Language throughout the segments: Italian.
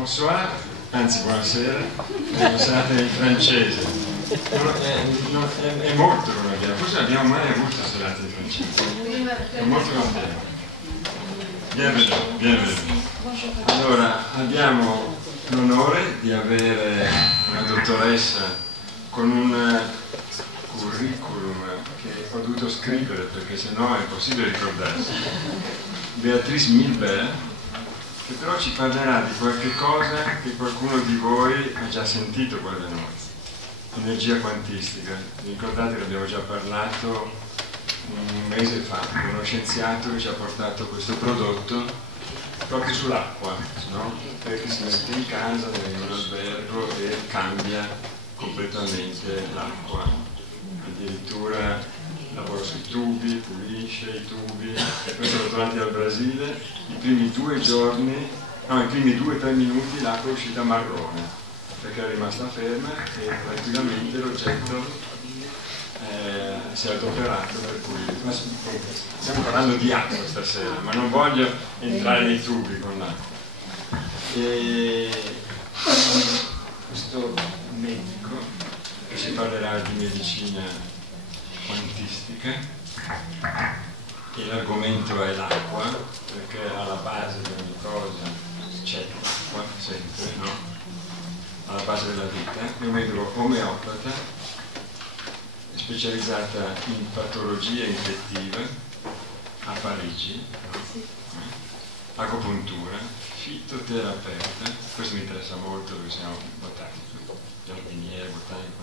bonsoir, anzi buonasera, scusate in francese. È molto che non abbiamo, forse non abbiamo mai avuto serate in francese. È molto contento. Bienvenue, bienvenue. Allora, abbiamo l'onore di avere una dottoressa con un curriculum che ho dovuto scrivere perché sennò è impossibile ricordarsi. Beatrice Milbert, che però ci parlerà di qualche cosa che qualcuno di voi ha già sentito qua da noi. Energia quantistica. Vi ricordate che abbiamo già parlato un mese fa con uno scienziato che ci ha portato questo prodotto proprio sull'acqua, no? Perché si mette in casa, in un albergo e cambia completamente l'acqua. Addirittura lavora sui tubi, pulisce i tubi. Questo l'ho trovato dal Brasile. I primi 2 giorni, no, i primi 2-3 minuti l'acqua è uscita marrone perché era rimasta ferma e praticamente l'oggetto si è adoperato per pulire. Stiamo parlando di acqua stasera, ma non voglio entrare nei tubi con l'acqua. Questo medico che ci parlerà di medicina quantistica e l'argomento è l'acqua, perché alla base di ogni cosa c'è l'acqua, sempre, no? Alla base della vita. È un medico omeopata specializzata in patologia infettiva a Parigi, agopuntura, fitoterapeuta, questo mi interessa molto perché siamo botanici, giardiniere, botanico,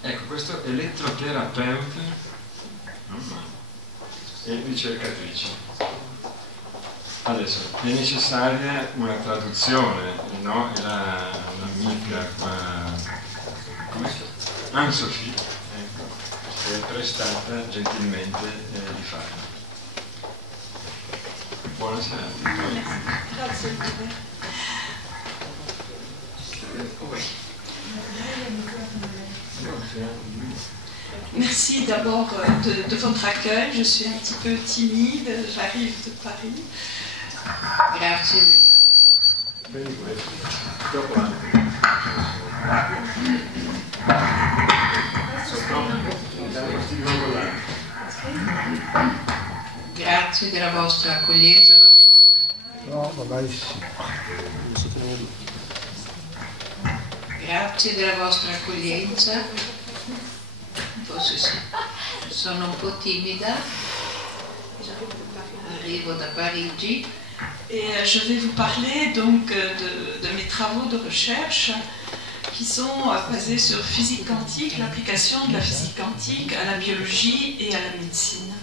ecco questo elettroterapeuta e ricercatrice. Adesso è necessaria una traduzione, no? È un'amica qua, Anne-Sophie, ecco, che è prestata gentilmente di farlo. Buonasera. Grazie. Merci d'abord de votre accueil. Je suis un petit peu timide, j'arrive de Paris. Grazie. Grazie della vostra accoglienza, va bene? No, va benissimo. Grazie della vostra accoglienza. Forse sì. Sono un po' timida. Arrivo da Parigi. Et je vais vous parler donc de mes travaux de recherche qui sont basés sur physique quantique, l'application de la physique quantique à la biologie et à la médecine.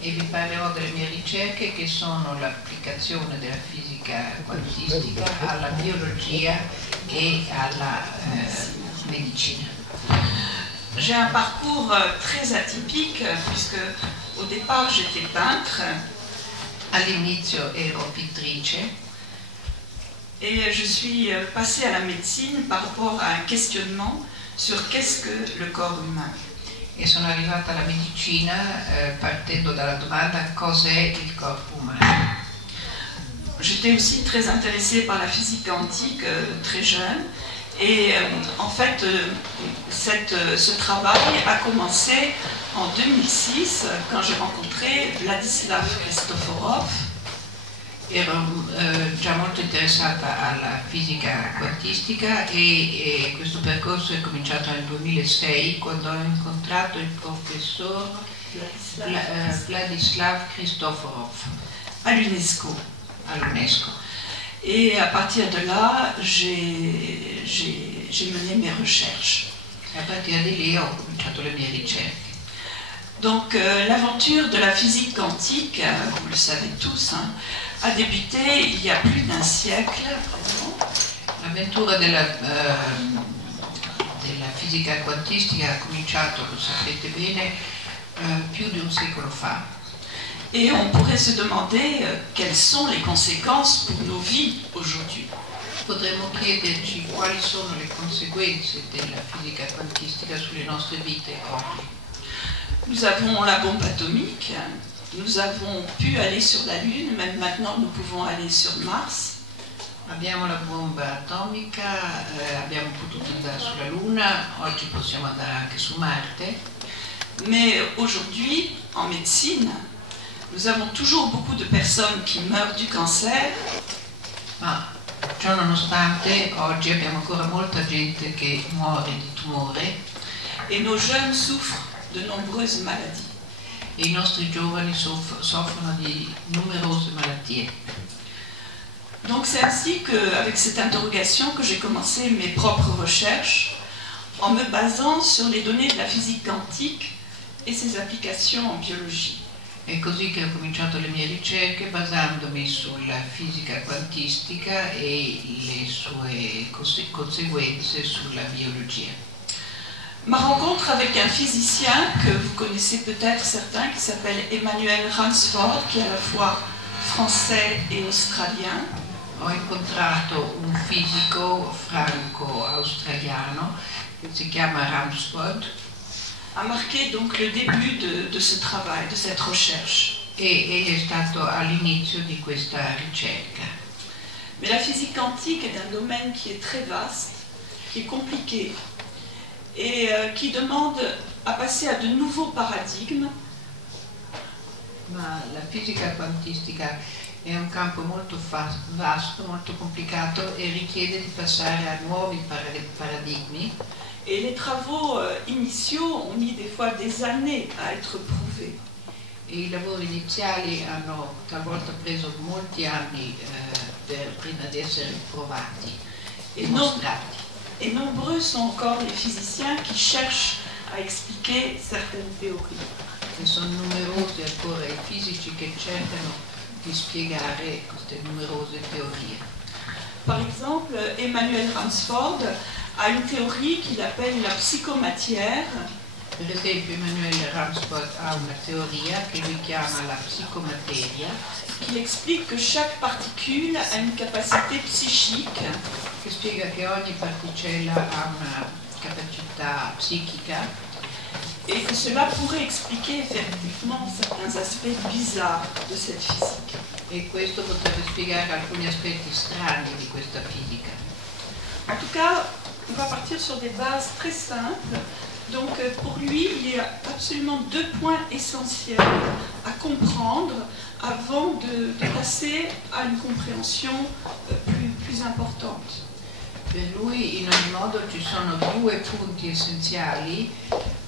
E vi parlerò delle mie ricerche che sono l'applicazione della fisica quantistica alla biologia e alla medicina. J'ai un parcours très atypique puisque au départ j'étais peintre. All'inizio ero pittrice. Et je suis passée à la médecine par rapport à un questionnement sur qu'est-ce que le corps humain. E sono arrivata alla medicina partendo dalla domanda cos'è il corpo umano. J'étais aussi très intéressée par la physique quantique très jeune et en fait ce travail a commencé en 2006 quand j'ai rencontré Vladislav Kristoforov. Ero già molto interessata alla fisica quantistica e questo percorso è cominciato nel 2006 quando ho incontrato il professor Vladislav Kristoforov all'UNESCO. Et à partir de là, j'ai mené mes recherches. E a partire di lì ho cominciato le mie ricerche. Donc l'aventure de la physique quantique, vous le savez tous, hein, a débuté il y a plus d'un siècle. L'avventura della fisica quantistica ha cominciato, lo sapete bene, più di un secolo fa. Et on pourrait se demander quelles sont les conséquences pour nos vies aujourd'hui. Potremmo chiederci quali sono le conseguenze della fisica quantistica sulle nostre vite oggi. Nous avons la bombe atomique. Nous avons pu aller sur la Lune, même maintenant nous pouvons aller sur Mars. Abbiamo la bomba atomica, abbiamo potuto andare sulla Luna, oggi possiamo andare anche su Marte. Mais aujourd'hui, en médecine, nous avons toujours beaucoup de personnes qui meurent du cancer. Ma ciò nonostante, oggi abbiamo ancora molta gente che muore di tumore. Et nos jeunes souffrent de nombreuses maladies. E i nostri giovani soffrono di numerose malattie. Donc c'est ainsi qu'avec cette interrogation que j'ai commencé mes propres recherches en me basant sur les données de la physique quantique et ses applications en biologie. È così che ho cominciato le mie ricerche basandomi sulla fisica quantistica e le sue conseguenze sulla biologia. Ma rencontre avec un physicien que vous connaissez peut-être certains, qui s'appelle Emmanuel Ransford, qui est à la fois français et australien. Ho incontrato un fisico franco-australiano che si chiama Ransford. A marqué donc le début de ce travail, de cette recherche. E egli è stato all'inizio di questa ricerca. Mais la physique quantique est un domaine qui est très vaste, qui est compliqué et qui demande à passer à de nouveaux paradigmes. Ma la fisica quantistica è un campo molto vasto, molto complicato e richiede di passare a nuovi paradigmi. Et les travaux initiaux ont mis des fois des années à être prouvés. E i lavori iniziali hanno talvolta preso molti anni prima di essere provati e mostrati. Et nombreux sont encore les physiciens qui cherchent à expliquer certaines théories. E sono numerosi ancora i fisici che cercano di spiegare queste numerose teorie. Par exemple, Emmanuel Ransford a une théorie qu'il appelle la psychomatière. Per esempio Emmanuel Ransford ha una teoria che lui chiama la psicomateria, qui explique que chaque particule a une capacité psychique. Che spiega che ogni particella ha una capacità psichica. Et que cela pourrait expliquer effectivement certains aspects bizarres de cette physique. E questo potrebbe spiegare alcuni aspetti strani di questa fisica. En tout cas, on va partir sur des bases très simples. Donc pour lui, il y a absolument deux points essentiels à comprendre avant de passer à une compréhension plus importante. Per lui in ogni modo ci sono due punti essenziali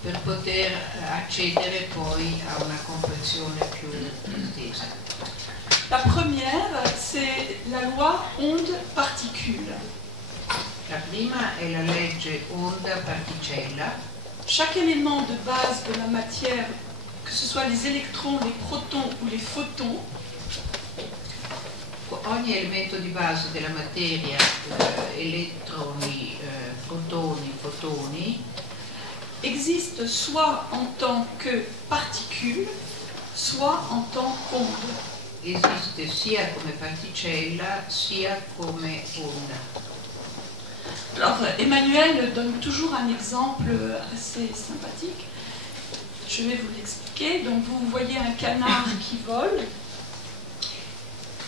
per poter accedere poi a una comprensione più estesa. La première, c'est la loi onde-particule. La prima è la legge onda-particella. Chaque élément de base de la matière, que ce soit les électrons, les protons ou les photons, ogni elemento di base della materia, elettroni, protoni, fotoni, existe soit en tant que particule, soit en tant qu'onde. Esiste sia come particella sia come onda. Alors Emmanuel donne toujours un exemple assez sympathique. Je vais vous l'expliquer. Donc vous voyez un canard qui vole.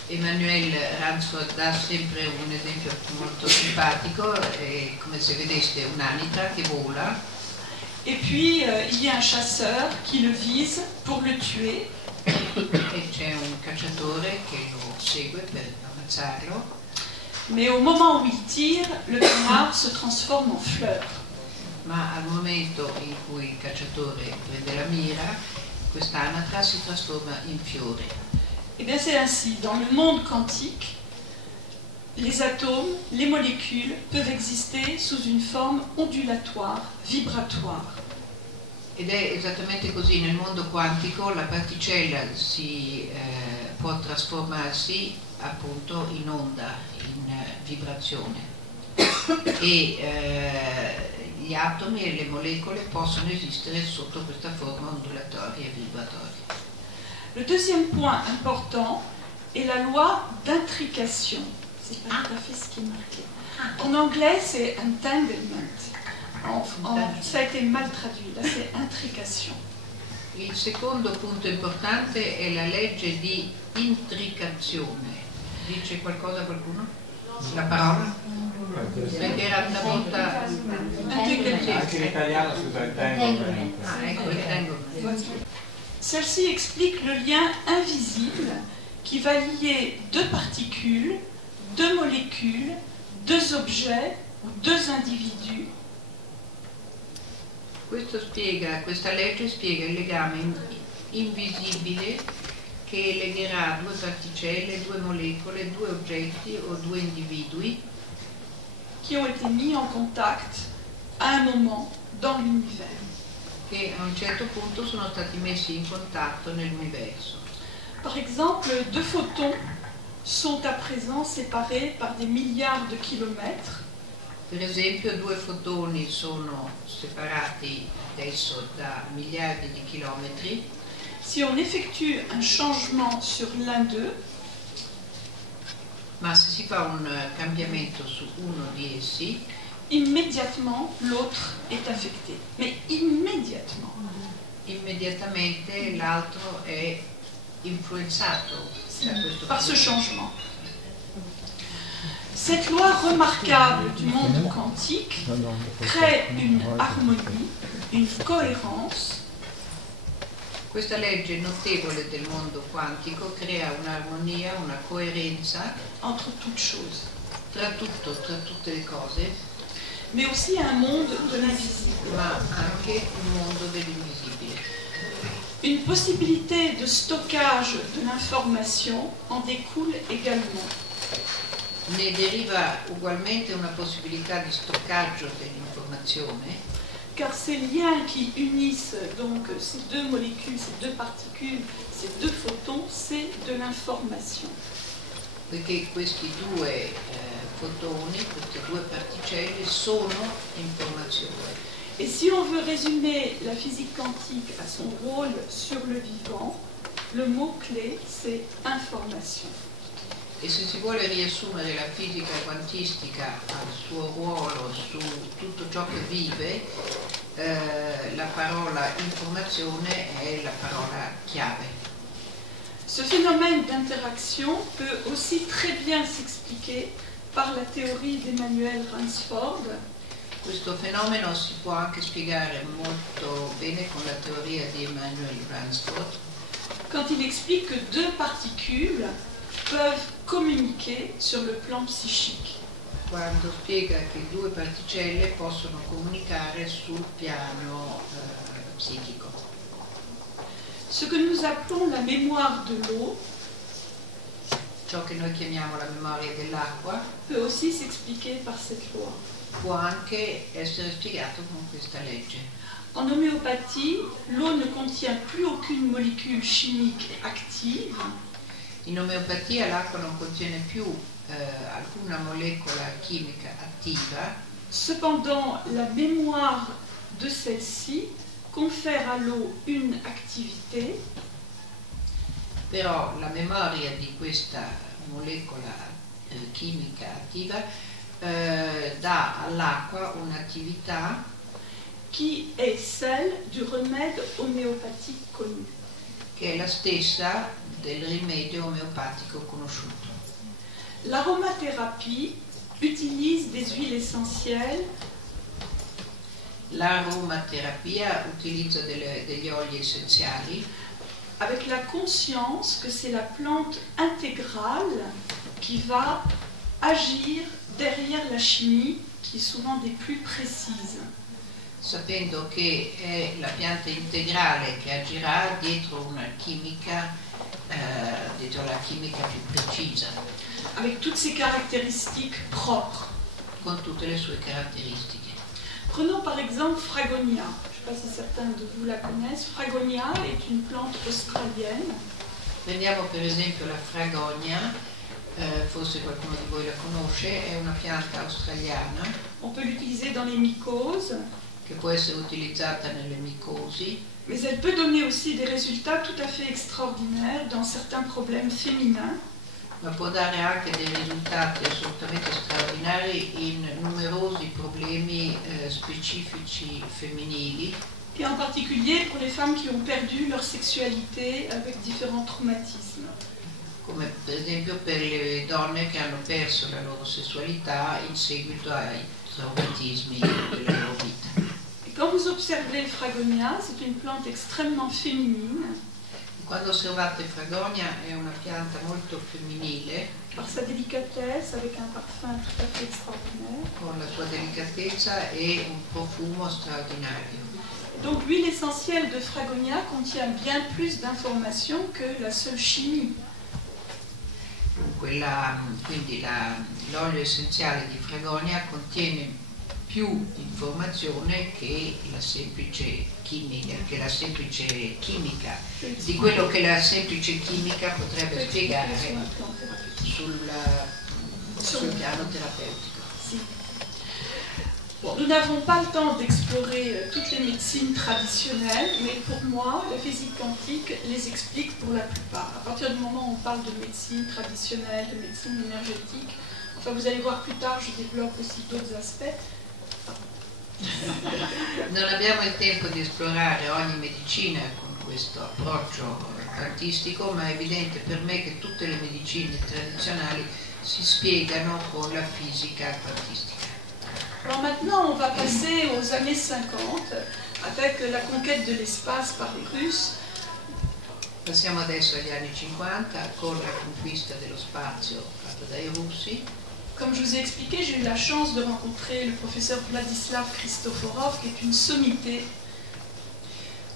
Emmanuel Ransford dà sempre un esempio molto simpatico, è come se vedeste un'anitra che vola. Et puis il y a un chasseur qui le vise pour le tuer. E c'è un cacciatore che lo segue per ammazzarlo. Mais au moment où il tire, le canard se transforme en fleur. Ma al momento in cui il cacciatore prende la mira, quest'anatra si trasforma in fiore. Et bien c'est ainsi. Dans le monde quantique, les atomes, les molécules peuvent exister sous une forme ondulatoire, vibratoire. Ed è esattamente così, nel mondo quantico la particella può trasformarsi appunto in onda, in vibrazione e gli atomi e le molecole possono esistere sotto questa forma ondulatoria e vibratoria. Le deuxième point important est la loi d'intrication. C'est pas tout à fait ce qui est marqué. En anglais, c'est entanglement. Ça a été mal traduit, là c'est intrication. Il secondo punto importante è la legge di intricazione. Dice qualcosa qualcuno? La parola? Perché era una volta... Anche in italiano si usa entanglement. Ah, ecco, entanglement. Celle-ci explique le lien invisible qui va lier deux particules, deux molécules, deux objets ou deux individus. Questa legge spiega il legame invisibile che legherà due particelle, due molecole, due oggetti o due individui qui ont été mis en contact à un moment dans l'univers. Che a un certo punto sono stati messi in contatto nell'universo. Par exemple, deux photons sont à présent séparés par des milliards de kilomètres. Per esempio, due fotoni sono separati adesso da miliardi di chilometri. Si on effectue un changement sur l'un d'eux, ma se si fa un cambiamento su uno di essi, immédiatement l'autre est affecté. Mais immédiatement. Immediatamente l'altro è influenzato da questo par ce changement. Cette loi remarquable du monde quantique crée une harmonie, une cohérence. Questa legge notevole del mondo quantico crea un'armonia, una coerenza entre toutes choses, tra tutte le cose, mais aussi un monde de l'invisible, ma anche un mondo dell'invisibile. Une possibilité de stockage de l'information en découle également. Ne deriva ugualmente una possibilità di stoccaggio dell'informazione, car ces liens qui unissent donc ces deux molécules, ces deux particules, ces deux photons, c'est de l'information. Perché questi due fotoni, queste due particelle sono informazione. Et si on veut résumer la physique quantique à son rôle sur le vivant, le mot-clé c'est information. E se si vuole riassumere la fisica quantistica al suo ruolo su tutto ciò che vive, la parola informazione è la parola chiave. Ce phénomène d'interaction peut aussi très bien s'expliquer par la théorie d'Emmanuel Ransford. Questo fenomeno si può anche spiegare molto bene con la teoria di Emmanuel Ransford, quand il explique que deux particules peuvent communiquer sur le plan psychique. Quando spiega che due particelle possono comunicare sul piano psichico. Ce que nous appelons la mémoire de l'eau, ciò che noi chiamiamo la memoria dell'acqua, peut aussi s'expliquer par cette loi. Può anche essere spiegato con questa legge. En homéopathie, l'eau ne contient plus aucune molécule chimique active. In omeopatia l'acqua non contiene più alcuna molecola chimica attiva. Cependant, la mémoire de celle-ci confère à l'eau une activité. Però la memoria di questa molecola chimica attiva dà all'acqua un'attività qui est celle du remède homéopathique connu. Che è la stessa del rimedio omeopatico conosciuto. L'aromathérapie utilise des huiles essentielles. L'aromaterapia utilizza degli oli essenziali avec la conscience que c'est la plante intégrale qui va agir derrière la chimie qui est souvent des plus précises. Sapendo che è la pianta integrale che agirà dietro una chimica, dietro la chimica più precisa. Avec toutes ses caractéristiques propres. Con tutte le sue caratteristiche. Prenons par exemple Fragonia. Je ne sais pas si certains de vous la connaissent. Fragonia est une plante australienne. Prendiamo per esempio la Fragonia, forse qualcuno di voi la conosce, è una pianta australiana. On peut l'utiliser dans les mycoses. Che può essere utilizzata nelle micosi. Mais elle peut donner aussi des résultats tout à fait extraordinaires dans certains problèmes féminins. Ma può dare anche dei risultati assolutamente straordinari in numerosi problemi specifici femminili. et en particulier pour les femmes qui ont perdu leur sessualité avec différents traumatismes. Come per esempio per le donne che hanno perso la loro sessualità in seguito ai traumatismi della loro vita. Et quand vous observez le Fragonia, c'est une plante extrêmement féminine. Quando osservate Fragonia è una pianta molto femminile, Par sa délicatesse, avec un parfum tout à fait extraordinaire. con la sua delicatezza e un profumo straordinario. Donc l'huile essentielle de Fragonia contient bien plus d'informations que la seule chimie. Quindi l'olio essenziale di Fragonia contiene più informazione che la semplice chimica, di quello che la semplice chimica potrebbe spiegare sul piano terapeutico. Si. Bon, nous n'avons pas le temps d'explorer toutes les médecines traditionnelles, mais pour moi, la physique quantique les explique pour la plupart. À partir du moment où on parle de médecine traditionnelle, de médecine énergétique, enfin vous allez voir plus tard, je développe aussi d'autres aspects. Non abbiamo il tempo di esplorare ogni medicina con questo approccio quantistico, ma è evidente per me che tutte le medicine tradizionali si spiegano con la fisica quantistica. Alors maintenant, on va passer aux années 50 avec la conquête de l'espace par les Russes. Passiamo adesso agli anni 50 con la conquista dello spazio fatta dai russi. Comme je vous ai expliqué, j'ai eu la chance de rencontrer le professeur Vladislav Christoforov, qui est une sommité.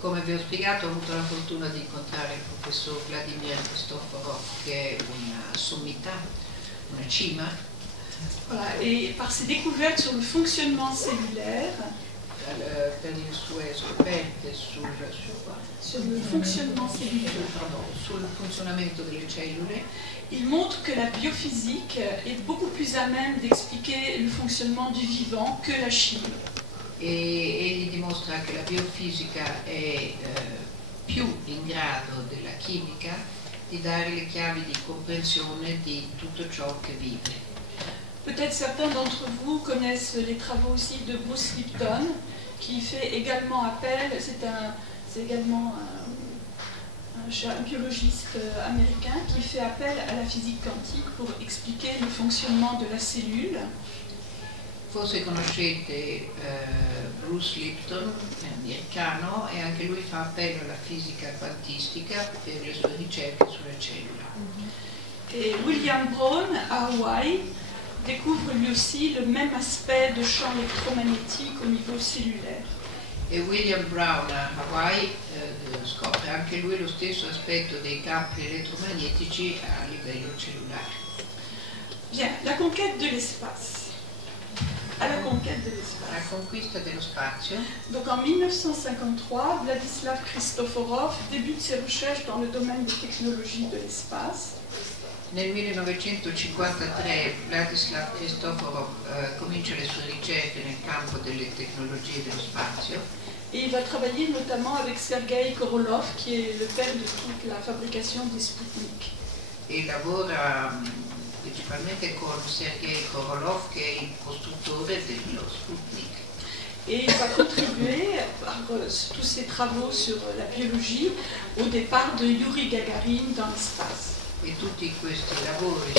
Come vi ho spiegato, ho avuto la fortuna di incontrare il professor Vladimir Christoforov, che è una sommità, una cima. Voilà, et par ses découvertes sur le fonctionnement cellulaire, Per le sue scoperte sul funzionamento delle cellule, il montre que la biophysique est beaucoup plus à même d'expliquer le fonctionnement du vivant que la chimie. e egli dimostra che la biofisica è più in grado della chimica di dare le chiavi di comprensione di tutto ciò che vive. Peut-être certains d'entre vous connaissent les travaux aussi de Bruce Lipton, qui fait également appel, c'est également un biologiste américain qui fait appel à la physique quantique pour expliquer le fonctionnement de la cellule. Forse conoscete Bruce Lipton, è americano, e anche lui fa appello alla fisica quantistica per le sue ricerche sulla cellula. Et William Brown à Hawaï découvre lui aussi le même aspect de champ électromagnétique au niveau cellulaire. E William Brown a Hawaii scopre anche lui lo stesso aspetto dei campi elettromagnetici a livello cellulare. Bien, la conquête de l'espace. À la conquête de La l'espace. conquista dello spazio. Donc en 1953, Vladislav Christoforov débute ses recherches dans le domaine des technologies de l'espace. Nel 1953 Vladislav Christoforov comincia le sue ricerche nel campo delle tecnologie dello spazio. Et il va travailler notamment avec Sergei Korolev, qui est le père de toute la fabrication des Sputnik. E lavora principalmente con Sergei Korolev, che è il costruttore dello Sputnik. Et il va contribuer par tous ses travaux sur la biologie au départ de Yuri Gagarin dans l'espace. E tutti questi lavori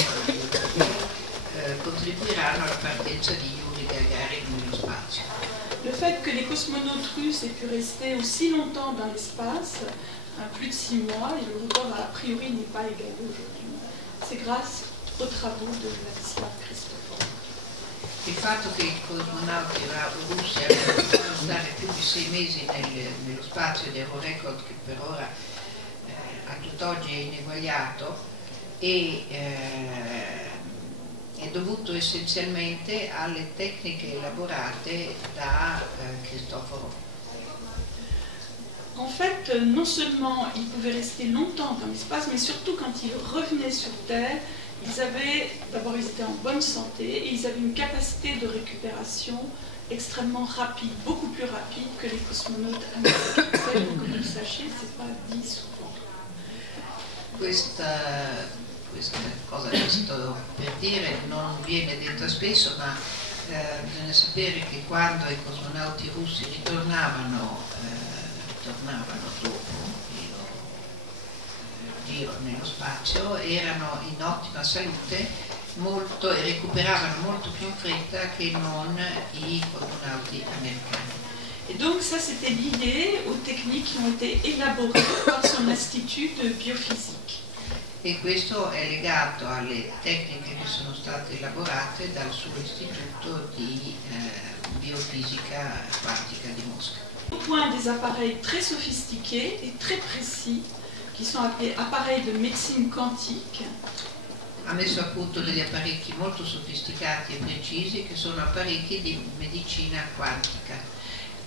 contribuiranno alla partenza di Yuri Gagarin nello spazio. Le fait que les cosmonautes russes aient pu rester aussi longtemps dans l'espace, plus de 6 mois, et le record a priori n'est pas égalé aujourd'hui, c'est grâce aux travaux de Vladislav Christoforov. Il fatto che i cosmonauti russi abbiano potuto stare più di 6 mesi nello spazio ed è un record che per ora a tutt'oggi è ineguagliato e è dovuto essenzialmente alle tecniche elaborate da Christoforov. En fait, non seulement ils pouvaient rester longtemps dans l'espace, mais surtout quand ils revenaient sur Terre, d'abord ils étaient en bonne santé et ils avaient une capacité de récupération extrêmement rapide, beaucoup plus rapide que les cosmonautes américains. Comme vous le sachez, c'est pas dit souvent. Questa cosa che sto per dire non viene detta spesso, ma bisogna sapere che quando i cosmonauti russi ritornavano tornavano dopo il loro giro nello spazio erano in ottima salute e recuperavano molto più in fretta che non i cosmonauti americani. Et donc ça c'était lié aux techniques qui ont été élaborées par son institut de biophysique. E questo è legato alle tecniche che sono state elaborate dal suo istituto di biofisica quantica di Mosca. Au point des appareils très sophistiqués et très précis qui sont appelés appareils de médecine quantique. Ha messo a punto degli apparecchi molto sofisticati e precisi che sono apparecchi di medicina quantica.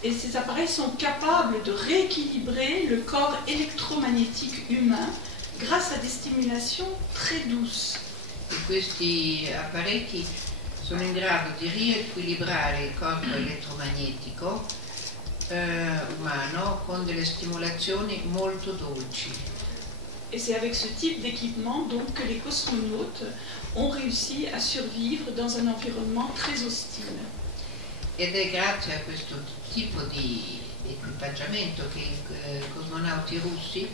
Et ces appareils sont capables de rééquilibrer le corps électromagnétique humain grâce à des stimulations très douces. E questi apparecchi sono in grado di riequilibrare il corpo elettromagnetico umano con delle stimolazioni molto dolci. Et c'est avec ce type d'équipement donc que les cosmonautes ont réussi à survivre dans un environnement très hostile. Ed è grazie a questo tipo di equipaggiamento che i cosmonauti russi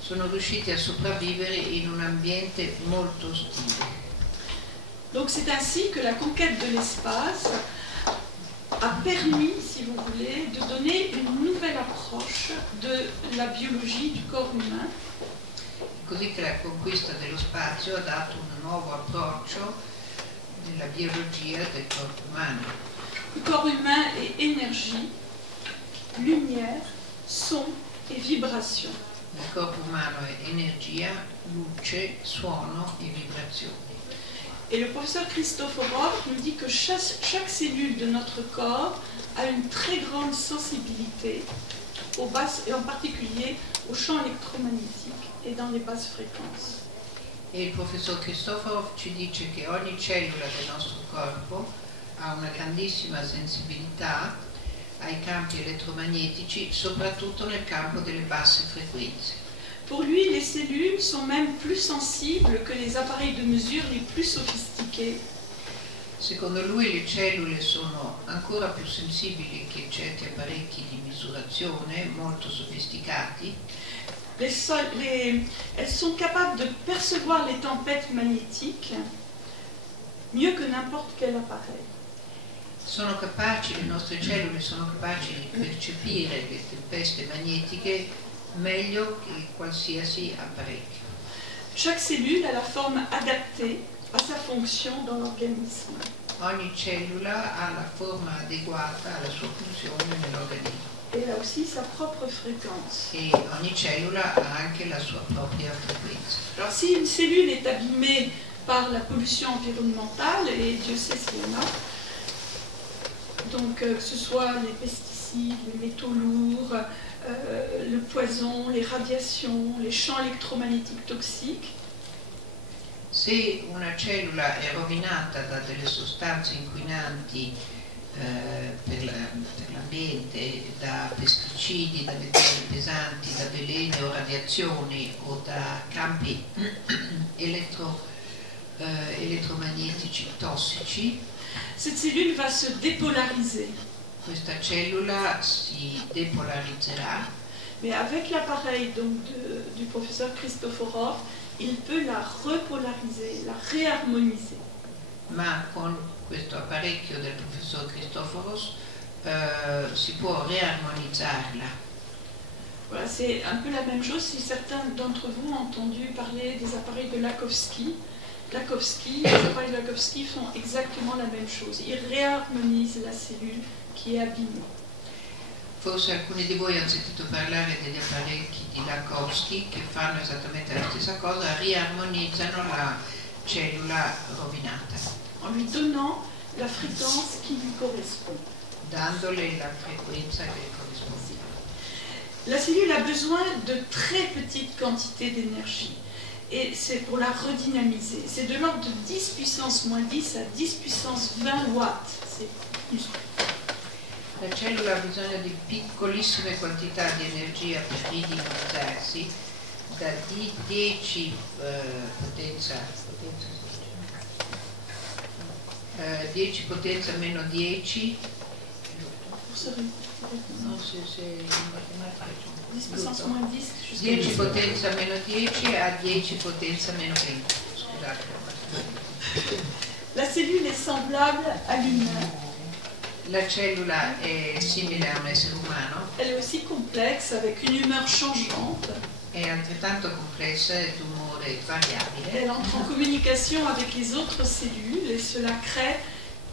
sono riusciti a sopravvivere in un ambiente molto ostile. Donc c'est ainsi que la conquête de l'espace a permis, si vous voulez, de donner une nouvelle approche de la biologie du corps humain. Così che la conquista dello spazio ha dato un nuovo approccio nella biologia del corpo umano. Le corps humain est énergie, lumière, son et vibration. Il corpo umano è energia, luce, suono e vibrazioni. Et le professeur Christoforov nous dit que chaque cellule de notre corps a une très grande sensibilité aux basses, et en particulier aux champs électromagnétiques et dans les basses fréquences. E il professor Christoforov ci dice che ogni cellula del nostro corpo ha una grandissima sensibilità ai campi elettromagnetici, soprattutto nel campo delle basse frequenze. Pour lui, les cellules sont même plus sensibles que les appareils de mesure les plus sophistiqués. Secondo lui le cellule sono ancora più sensibili che certi apparecchi di misurazione molto sofisticati. Elles sont capables de percevoir les tempêtes magnétiques mieux que n'importe quel appareil. Le nostre cellule sono capaci di percepire le tempeste magnetiche meglio che qualsiasi apparecchio. Chaque cellule a la forme adaptée à sa fonction dans l'organisme. Ogni cellula ha la forma adeguata alla sua funzione nell'organismo. Et elle a aussi sa propre fréquence. E ogni cellula ha anche la sua propria frequenza. Alors si une cellule est abîmée par la pollution environnementale, et Dieu sait s'il y en a, donc que ce soit les pesticides, les métaux lourds, le poison, les radiations, les champs électromagnétiques toxiques. Se una cellula è rovinata da delle sostanze inquinanti per l'ambiente, da pesticidi, da metalli pesanti, da veleni o radiazioni o da campi elettromagnetici tossici, cette cellule va se dépolariser. Questa cellula si depolarizzerà. Mais avec l'appareil du professeur Christoforov, il peut la repolariser, la réharmoniser. Ma con questo apparecchio del professor Christoforos si può rearmonizzarla. Voilà, c'est un peu la même chose si certains d'entre vous ont entendu parler des appareils de Lakowski. Les appareils de Lakowski font exactement la même chose. Ils réharmonisent la cellule qui est abîmée. Forse alcuni di voi hanno sentito parlare degli apparecchi di Lakowski che fanno esattamente la stessa cosa, riarmonizzano la cellula rovinata. En lui donnant la fréquence qui lui correspond. Dandole la frequenza che corrisponde. La cellule a besoin de très petites quantités d'énergie. Et c'est pour la redynamiser. C'est de l'ordre de 10 puissance moins 10 à 10 puissance 20 watts. C'est plus. La cellula ha bisogno di piccolissime quantità di energia per ridinamizzarsi, da 10 potenza meno 10 pour se répondre. No, se in matematica 10 puissance moins 10 jusqu'à 10 10. potenza meno 10 a 10 potenza meno 20. Scusate. La cellule est semblable à l'humain. La cellula è simile a un essere umano, Elle est aussi complexe, avec une humeur changeante. è altrettanto complessa e d'umore variabile. Elle entre en communication avec les autres cellules et cela crée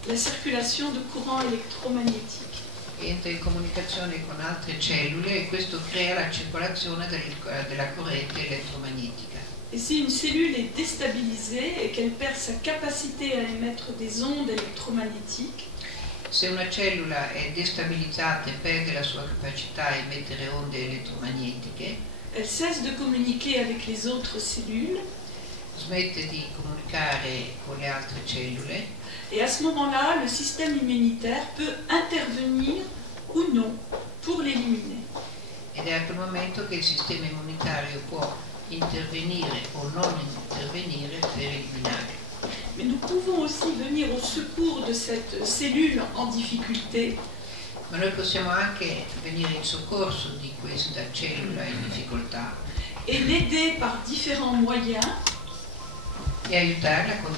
la circulation de courants électromagnétiques. Entra in comunicazione con altre cellule e questo crea la circolazione della corrente elettromagnetica. Et si une cellule est déstabilisée et qu'elle perd sa capacité à émettre des ondes électromagnétiques, Se una cellula è destabilizzata e perde la sua capacità a emettere onde elettromagnetiche, elle cesse de communiquer avec les autres cellules smette di comunicare con le altre cellule et à ce moment-là, le système immunitaire peut intervenir ou non pour l'éliminer. ed è a quel momento che il sistema immunitario può intervenire o non intervenire per eliminare. Mais nous pouvons aussi venir au secours de cette cellule en difficulté Ma noi possiamo anche venire in soccorso di questa cellula in difficoltà et l'aider par différents moyens, e aiutarla con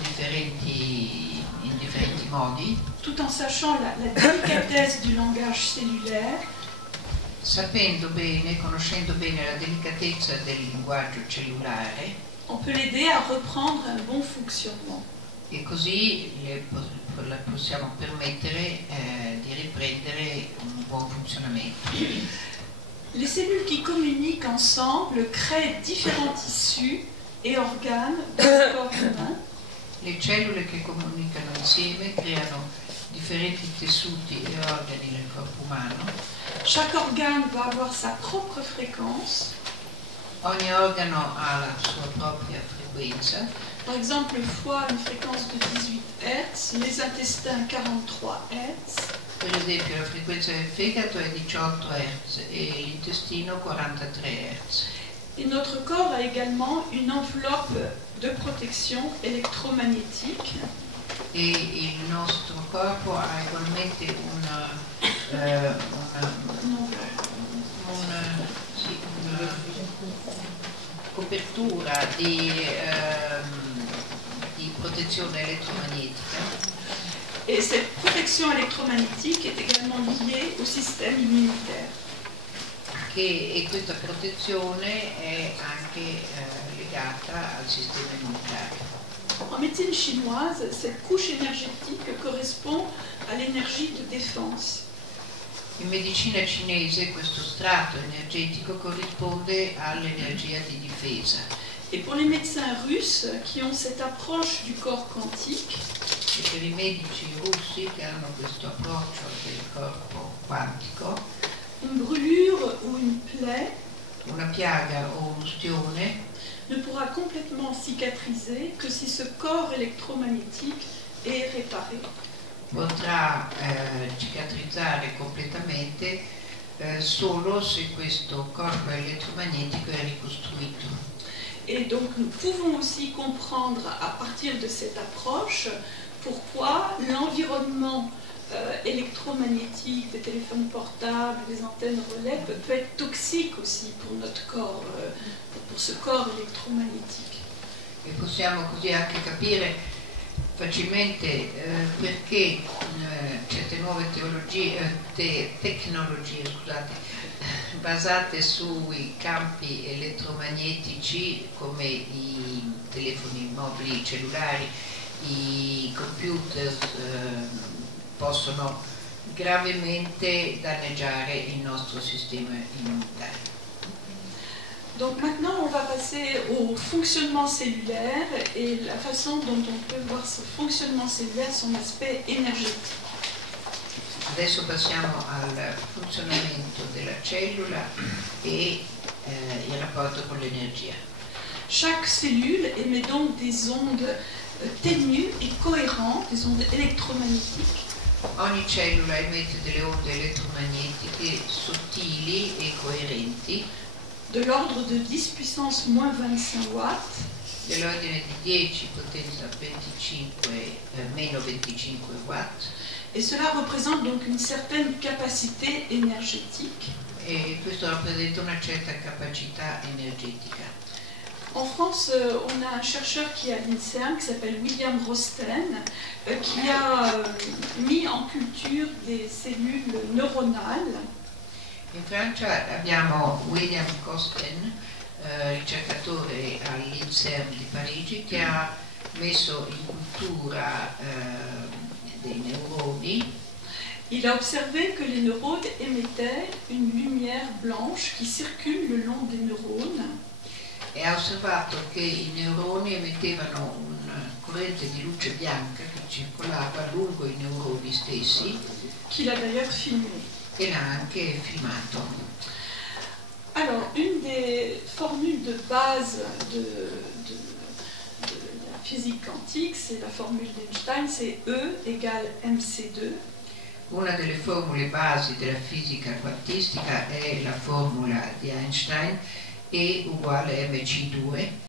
in differenti modi, tout en sachant la délicatesse du langage cellulaire, sapendo bene, conoscendo bene la delicatezza del linguaggio cellulare, on peut l'aider à reprendre un bon fonctionnement. e così le possiamo permettere di riprendere un buon funzionamento. Les cellules qui communiquent ensemble créent différents tissus et organes dans le corps humain. Le cellule che comunicano insieme creano differenti tessuti e organi nel corpo umano. Chaque organe va avoir sa propre fréquence. Ogni organo ha la sua propria frequenza. Par exemple, le foie a une fréquence de 18 Hz, les intestins 43 Hz. Per esempio la frequenza del fegato è 18 Hz e l'intestino 43 Hz. Et notre corps a également une enveloppe de protection électromagnétique. E il nostro corpo ha ugualmente una copertura di protezione elettromagnetica. Et cette protection électromagnétique est également liée au système immunitaire. E questa protezione è anche legata al sistema immunitario. En médecine chinoise, cette couche énergétique correspond à l'énergie de défense. In medicina cinese questo strato energetico corrisponde all'energia di difesa. Et pour les médecins russes qui ont cette approche du corps quantique, E per i medici russi che hanno questo approccio del corpo quantico, une brûlure ou une plaie una piaga o un'ustione ne pourra complètement cicatriser que si ce corps électromagnétique est réparé. potrà cicatrizzare completamente solo se questo corpo elettromagnetico è ricostruito. Et donc nous pouvons aussi comprendre à partir de cette approche pourquoi l'environnement électromagnétique des téléphones portables, des antennes relais peut être toxique aussi pour notre corps, pour ce corps électromagnétique. E possiamo così anche capire facilmente perché certe nuove tecnologie basate sui campi elettromagnetici come i telefoni mobili cellulari, i computer possono gravemente danneggiare il nostro sistema immunitario. Donc maintenant on va passer au fonctionnement cellulaire et la façon dont on peut voir ce fonctionnement cellulaire, son aspect énergétique. Adesso passiamo al funzionamento della cellula e il rapporto con l'energia. Chaque cellule émet donc des ondes ténues et cohérentes, des ondes électromagnétiques. Ogni cellula emette delle onde elettromagnetiche sottili e coerenti de l'ordre de 10 puissance moins 25 watts. dell'ordine di 10 potenza 25 meno 25 watt. Et cela représente donc une certaine capacité énergétique. E questo rappresenta una certa capacità energetica. En France, on a un chercheur qui est à l'INSERM, qui s'appelle William Rosten, qui a mis en culture des cellules neuronales. In Francia abbiamo William Rosten, ricercatore all'INSERM di Parigi, che ha messo in cultura dei neuroni. Il a observé que les neurones émettaient une lumière blanche qui circule le long des neurones. E ha osservato che i neuroni emettevano una corrente di luce bianca che circolava lungo i neuroni stessi. Qu'il a d'ailleurs filmé. E l'ha anche filmato. Alors, une des formules de base de la physique quantique, c'est la formule d'Einstein, c'est E égale mc2. Una delle formule basi della fisica quantistica è la formula di Einstein, E uguale mc2.